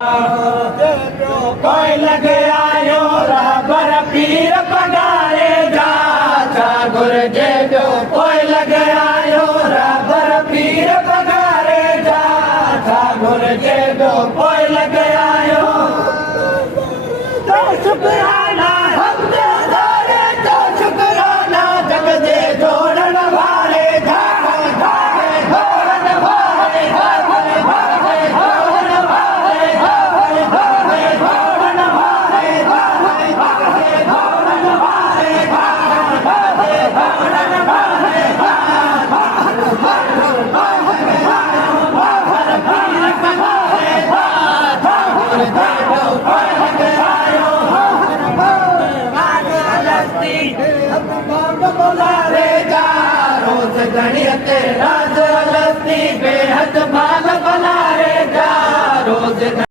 कोई लगे आयो रबर पीर पगारे जा गुर जे जो कोई लगे आयो रबर पीर पगारे जा गुर जे जो कोई लगे आयो तो शुक्राना हमदे दारे तो शुक्राना जग जे जोड़न वाले जा गणियत राज अलस्ती बेहद बाल बना रे जा रोज